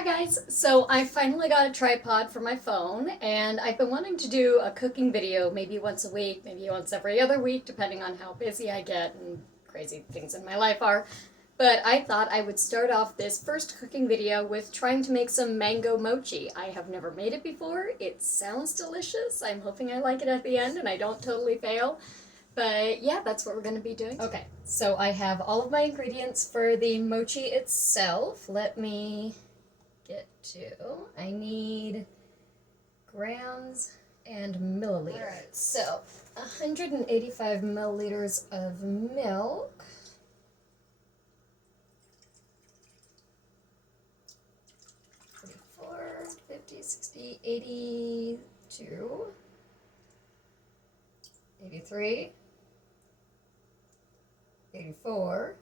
Hi guys, so I finally got a tripod for my phone and I've been wanting to do a cooking video maybe once a week, maybe once every other week, depending on how busy I get and crazy things in my life are. But I thought I would start off this first cooking video with trying to make some mango mochi. I have never made it before. It sounds delicious. I'm hoping I like it at the end and I don't totally fail. But yeah, that's what we're going to be doing. Okay, so I have all of my ingredients for the mochi itself. Let me get to. I need grams and milliliters. All right, so 185 milliliters of milk. 44, 50, 60, 82, 83, 84,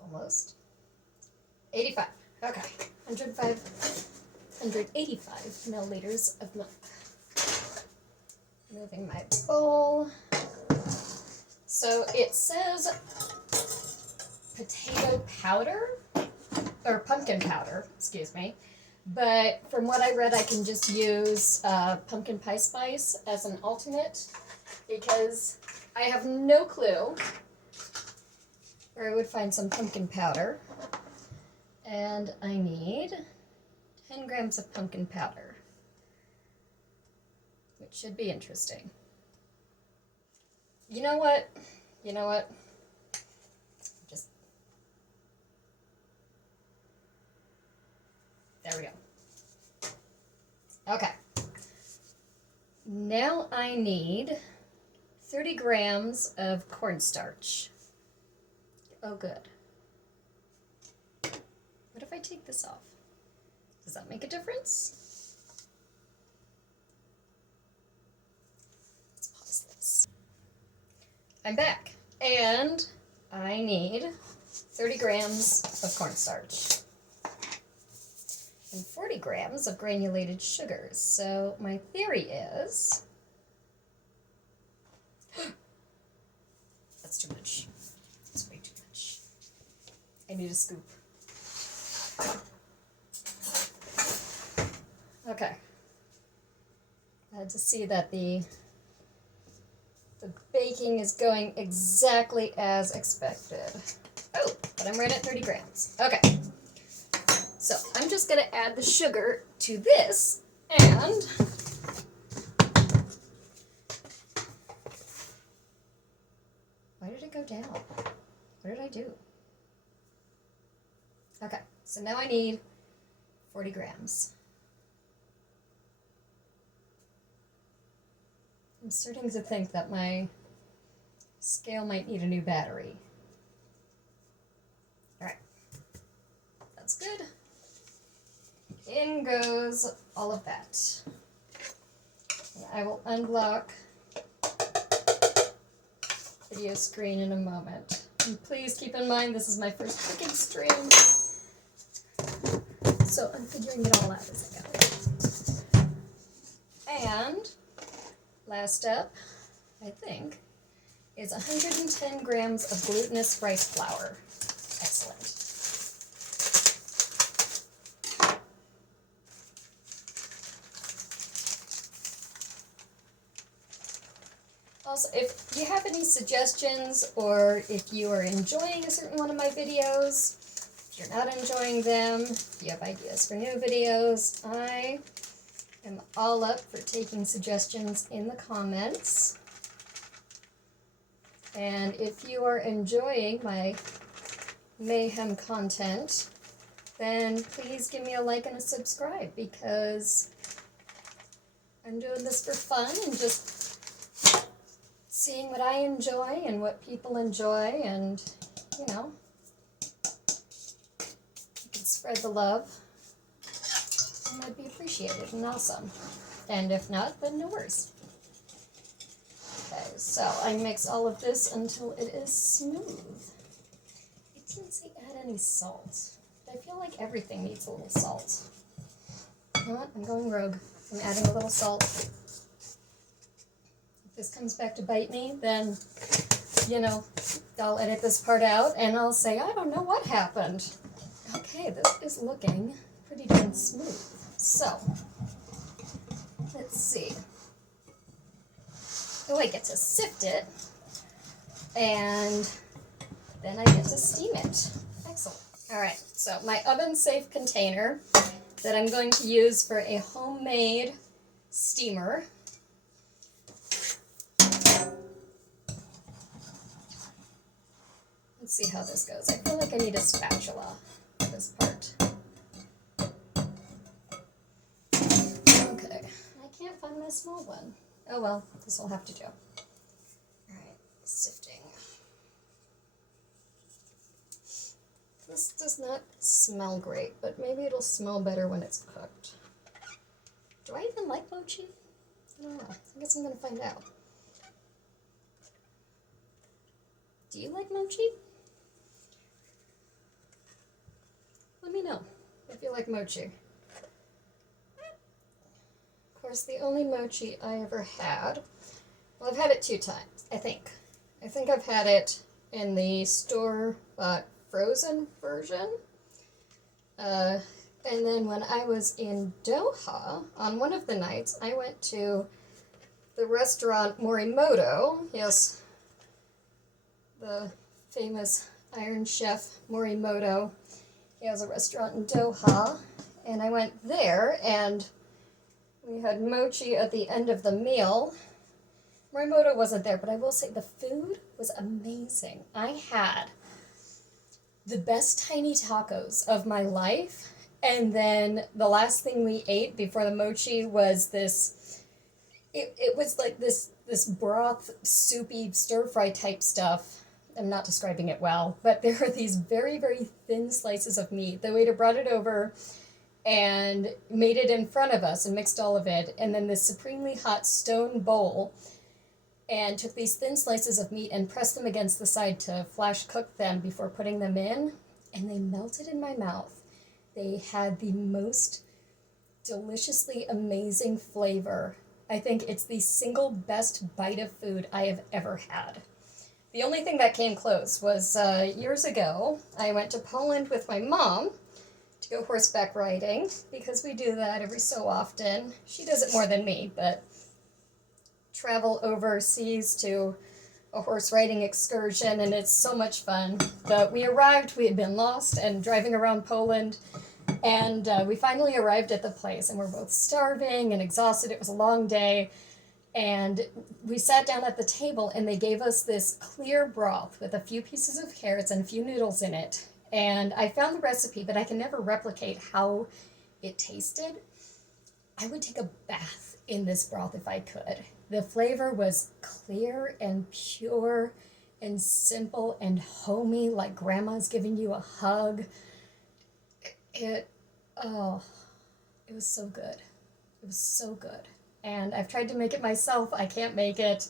almost, 85. Okay, 185 milliliters of milk. Moving my bowl. So it says potato powder, or pumpkin powder, excuse me. But from what I read, I can just use pumpkin pie spice as an alternate because I have no clue where I would find some pumpkin powder. And I need 10 grams of pumpkin powder, which should be interesting. You know what? Just, there we go. Okay. Now I need 30 grams of cornstarch. Oh, good. What if I take this off? Does that make a difference? Let's pause this. I'm back, and I need 30 grams of cornstarch and 40 grams of granulated sugars. So my theory is that's too much. That's way too much. I need a scoop. Okay. Glad to see that the baking is going exactly as expected. Oh, but I'm right at 30 grams. Okay. So I'm just going to add the sugar to this and why did it go down? What did I do? Okay, so now I need 40 grams. I'm starting to think that my scale might need a new battery. Alright, that's good. In goes all of that. And I will unblock video screen in a moment. And please keep in mind this is my first cooking stream, so I'm figuring it all out as I go. And last up, I think, is 110 grams of glutinous rice flour. Excellent. Also, if you have any suggestions or if you are enjoying a certain one of my videos, if you're not enjoying them, if you have ideas for new videos, I am all up for taking suggestions in the comments. And if you are enjoying my mayhem content, then please give me a like and a subscribe because I'm doing this for fun and just seeing what I enjoy and what people enjoy, and you know, you can spread the love. And that'd be appreciated and awesome. And if not, then no worries. Okay, so I mix all of this until it is smooth. It didn't say add any salt. I feel like everything needs a little salt. You know what? I'm going rogue. I'm adding a little salt. If this comes back to bite me, then, you know, I'll edit this part out and I'll say, I don't know what happened. Okay, this is looking pretty darn smooth. So, let's see. Oh, I get to sift it, and then I get to steam it. Excellent. All right, so my oven-safe container that I'm going to use for a homemade steamer. Let's see how this goes. I feel like I need a spatula for this part. Okay, I can't find my small one. Oh well, this will have to do. Alright, sifting. This does not smell great, but maybe it'll smell better when it's cooked. Do I even like mochi? I don't know. I guess I'm gonna find out. Do you like mochi? Let me know if you like mochi. Of course, the only mochi I ever had, well, I've had it 2 times, I think. I think I've had it in the store-bought frozen version. And then when I was in Doha, on one of the nights, I went to the restaurant Morimoto. Yes, the famous Iron Chef Morimoto. He has a restaurant in Doha, and I went there, and we had mochi at the end of the meal. Morimoto wasn't there, but I will say the food was amazing. I had the best tiny tacos of my life, and then the last thing we ate before the mochi was this, it was like this broth, soupy, stir-fry type stuff. I'm not describing it well, but there are these very, very thin slices of meat. The waiter brought it over and made it in front of us and mixed all of it, and then this supremely hot stone bowl, and took these thin slices of meat and pressed them against the side to flash cook them before putting them in, and they melted in my mouth. They had the most deliciously amazing flavor. I think it's the single best bite of food I have ever had. The only thing that came close was years ago, I went to Poland with my mom to go horseback riding, because we do that every so often. She does it more than me, but travel overseas to a horse riding excursion, and it's so much fun. But we arrived, we had been lost and driving around Poland, and we finally arrived at the place, and we're both starving and exhausted. It was a long day. And we sat down at the table, and they gave us this clear broth with a few pieces of carrots and a few noodles in it. And I found the recipe, but I can never replicate how it tasted. I would take a bath in this broth if I could. The flavor was clear and pure and simple and homey, like grandma's giving you a hug. It was so good. It was so good. And I've tried to make it myself. I can't make it.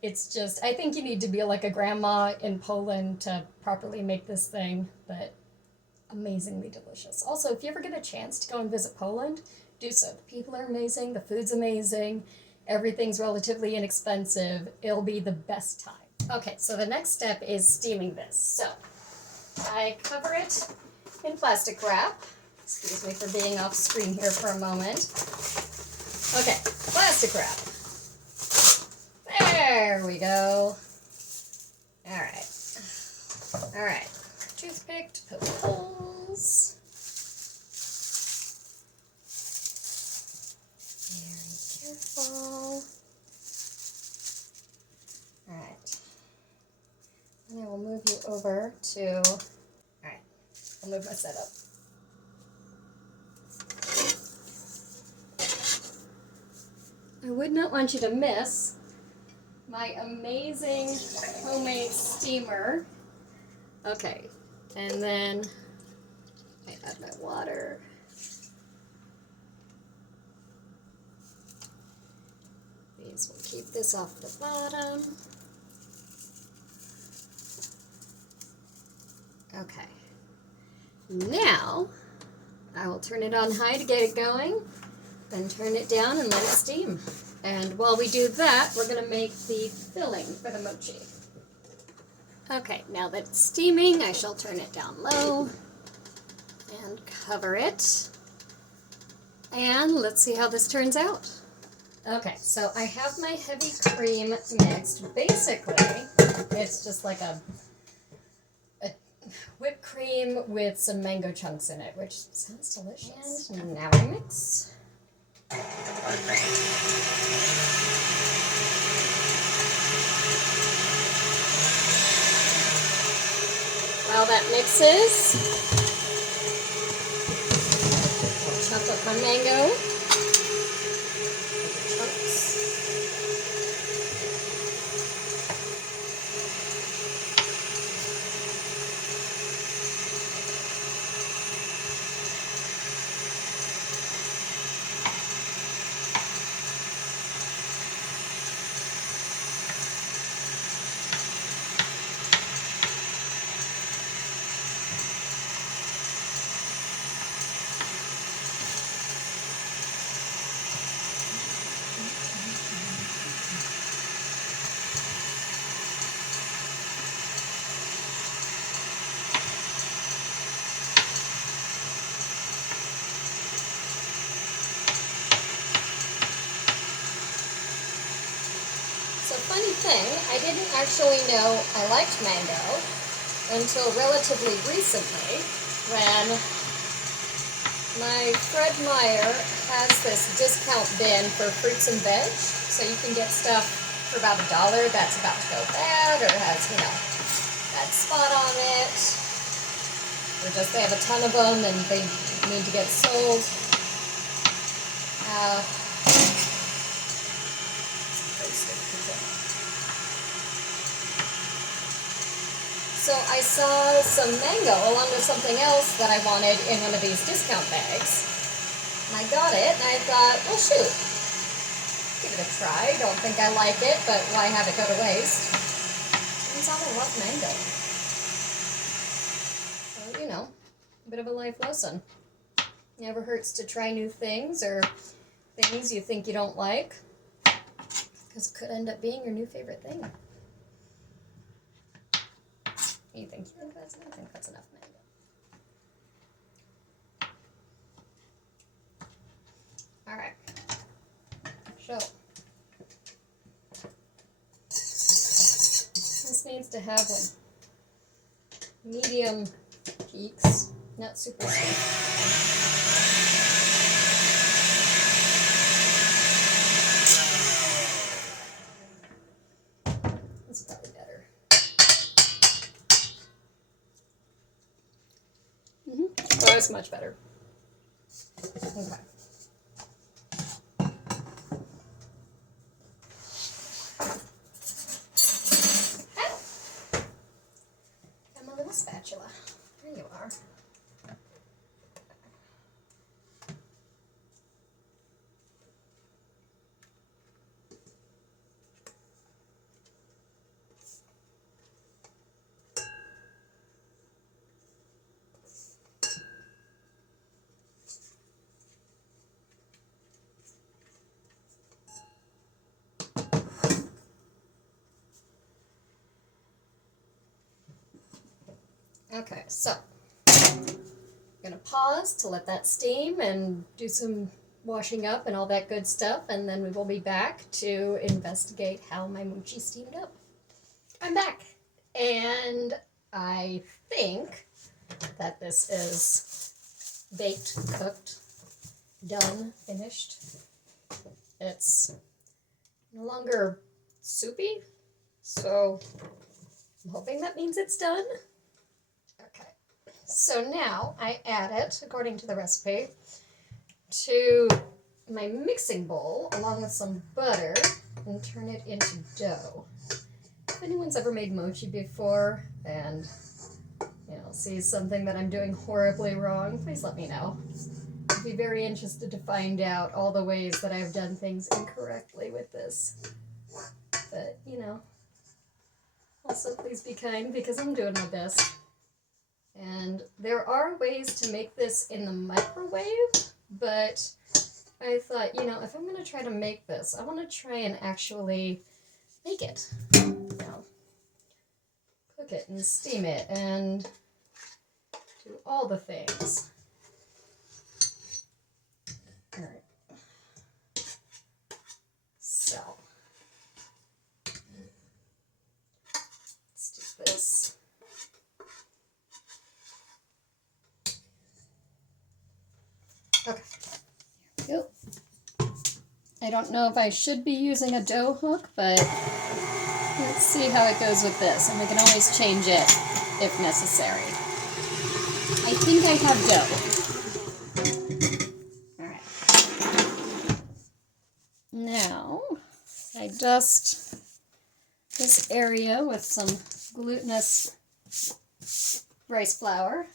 It's just, I think you need to be like a grandma in Poland to properly make this thing, but amazingly delicious. Also, if you ever get a chance to go and visit Poland, do so. The people are amazing, the food's amazing, everything's relatively inexpensive. It'll be the best time. Okay, so the next step is steaming this. So, I cover it in plastic wrap. Excuse me for being off screen here for a moment. Okay, plastic wrap. There we go. Alright. Toothpick to poke holes. Very careful. Alright. And I will move you over to... Alright, I'll move my setup. I would not want you to miss my amazing homemade steamer. Okay, and then I add my water. These will keep this off the bottom. Okay, now I will turn it on high to get it going. Then turn it down and let it steam. And while we do that, we're going to make the filling for the mochi. Okay, now that it's steaming, I shall turn it down low. cover it. And let's see how this turns out. Okay, so I have my heavy cream mixed. Basically, it's just like a whipped cream with some mango chunks in it, which sounds delicious. And now I mix. While that mixes, I'll chop up my mango. Chunks. So funny thing, I didn't actually know I liked mango until relatively recently when my Fred Meyer has this discount bin for fruits and veg. So you can get stuff for about $1 that's about to go bad or has, bad spot on it. Or just they have a ton of them and they need to get sold. So I saw some mango along with something else that I wanted in one of these discount bags. And I got it, and I thought, well, shoot, give it a try. Don't think I like it, but why have it go to waste? Turns out I love mango. So, a bit of a life lesson. Never hurts to try new things or things you think you don't like, because it could end up being your new favorite thing. You think that's enough? I think that's enough mango. Alright. So, this needs to have medium peaks, not super sweet. That's probably better. Oh, it's much better. Okay. Got my little spatula. There you are. Okay, so I'm gonna pause to let that steam and do some washing up and all that good stuff, and then we will be back to investigate how my mochi steamed up. I'm back, and I think that this is baked, cooked, done, finished. It's no longer soupy, so I'm hoping that means it's done. Okay, so now I add it, according to the recipe, to my mixing bowl along with some butter and turn it into dough. If anyone's ever made mochi before and sees something that I'm doing horribly wrong, please let me know. I'd be very interested to find out all the ways that I've done things incorrectly with this. But, also please be kind because I'm doing my best. And there are ways to make this in the microwave, but I thought, if I'm going to try to make this, I want to try and actually make it. Cook it and steam it and do all the things. Okay. There we go. I don't know if I should be using a dough hook, but let's see how it goes with this, and we can always change it if necessary. I think I have dough. All right. Now, I dust this area with some glutinous rice flour.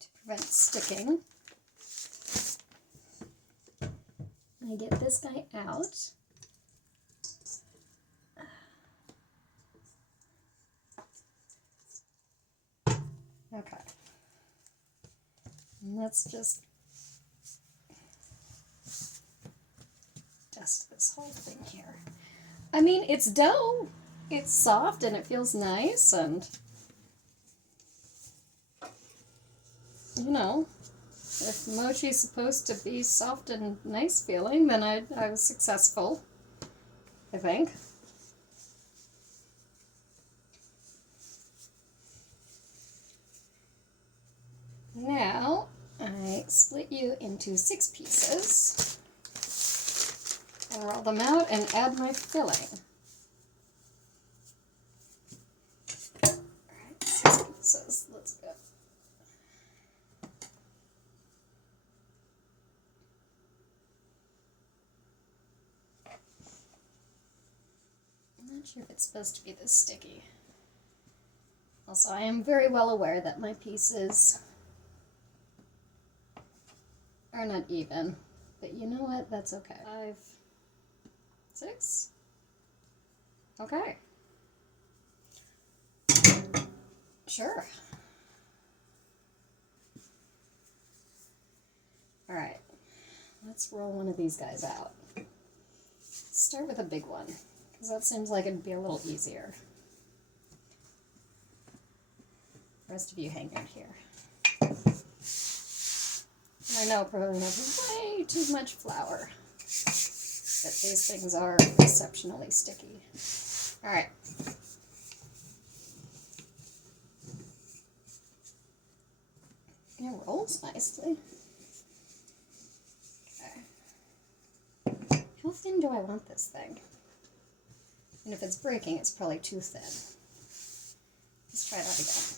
To prevent sticking. I get this guy out. Okay. And let's just dust this whole thing here. I mean, it's dough. It's soft and it feels nice, and you know, if mochi's supposed to be soft and nice feeling, then I was successful, I think. Now, I split you into 6 pieces and roll them out and add my filling. Alright, 6 pieces. Let's go. I'm not sure if it's supposed to be this sticky. Also, I am very well aware that my pieces are not even, but you know what? That's okay. 5, 6. Okay. Sure. All right. Let's roll one of these guys out. Start with a big one, because that seems like it'd be a little easier. The rest of you hang out here. I know I probably have way too much flour, but these things are exceptionally sticky. All right. It rolls nicely. Okay. How thin do I want this thing? And if it's breaking, it's probably too thin. Let's try that again.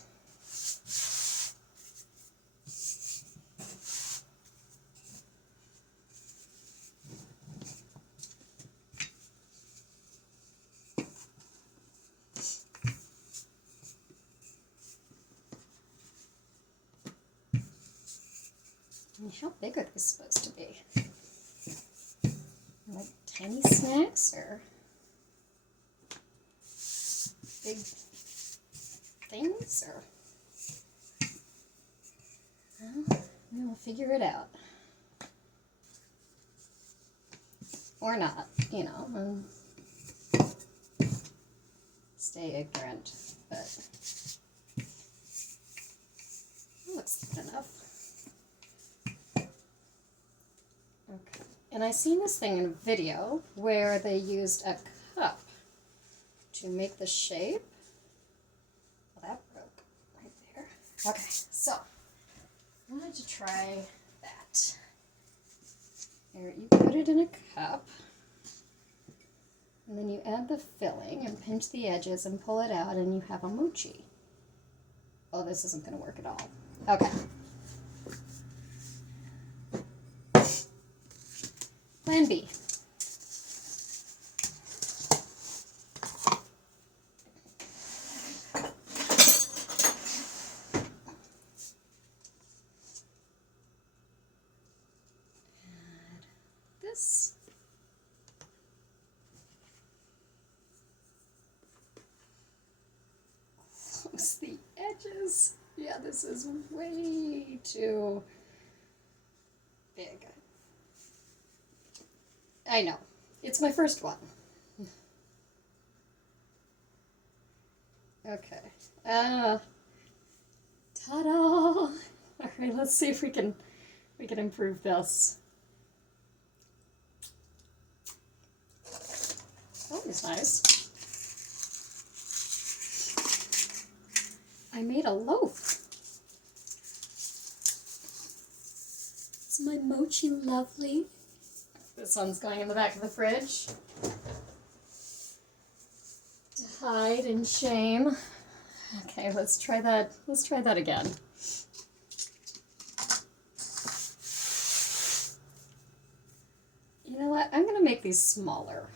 How big are these supposed to be? Like tiny snacks or big things? Or well, we'll figure it out. Or not, you know, and stay ignorant, but it looks thick enough. Okay. And I seen this thing in a video where they used a cup to make the shape. Well, that broke right there. Okay, so I wanted to try that. There, you put it in a cup, and then you add the filling and pinch the edges and pull it out, and you have a mochi. Oh, this isn't going to work at all. Okay. Plan B. Add this. Close the edges. Yeah, this is way too big. I know. It's my first one. Okay. Ta-da! All right, let's see if we can improve this. Oh, it's nice. I made a loaf. Is my mochi lovely? This one's going in the back of the fridge to hide in shame. Okay, let's try that. Let's try that again. You know what? I'm gonna make these smaller.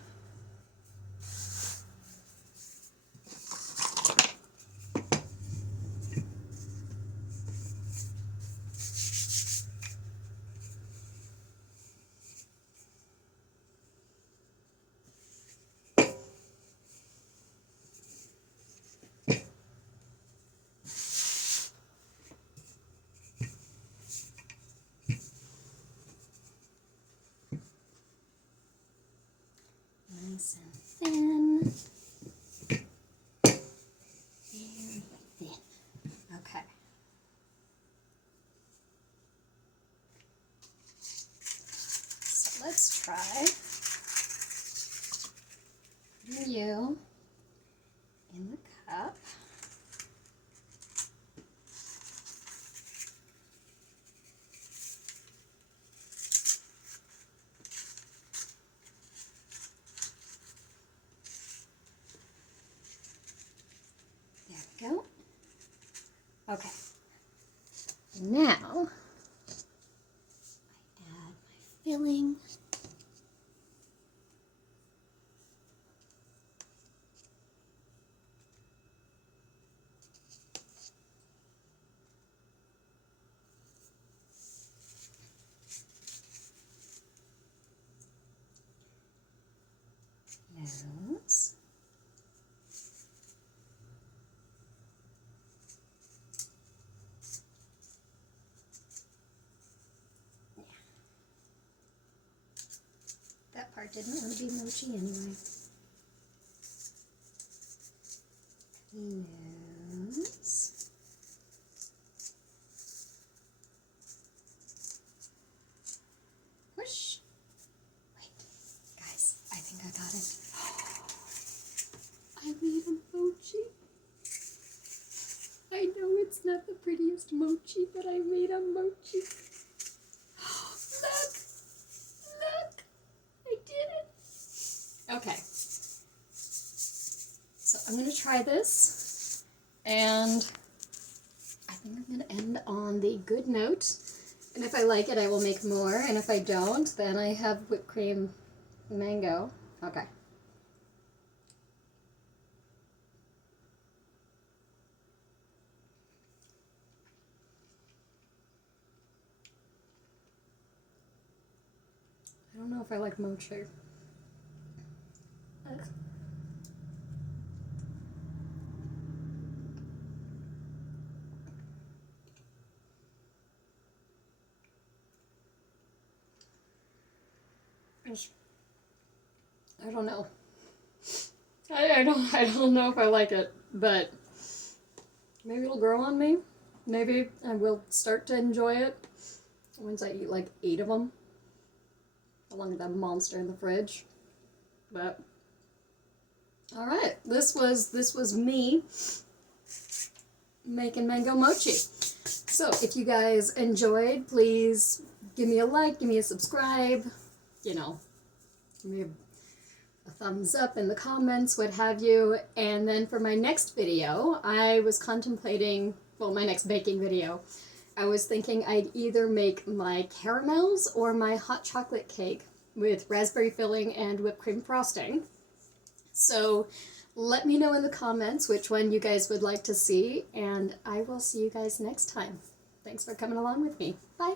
Nice and thin. Very thin. Okay. So let's try putting you in the cup. There we go. Okay. Now, I add my filling. Nose. That part didn't want to be mochi anyway. Nose. Push. Wait, guys, I think I got it. I made a mochi. I know it's not the prettiest mochi, but I made a mochi. Look! Look! I did it! Okay. So I'm going to try this, and I think I'm going to end on the good note. And if I like it, I will make more, and if I don't, then I have whipped cream mango. Okay. I don't know if I like mochi. Ugh. I don't know. I don't know if I like it, but maybe it'll grow on me. Maybe I will start to enjoy it once I eat like 8 of them, along with that monster in the fridge. But all right, this was me making mango mochi. So if you guys enjoyed, please give me a like, give me a subscribe, you know, give me a thumbs up in the comments, what have you. And then for my next video, I was contemplating, well, my next baking video, I was thinking I'd either make my caramels or my hot chocolate cake with raspberry filling and whipped cream frosting. So let me know in the comments which one you guys would like to see, and I will see you guys next time. Thanks for coming along with me. Bye!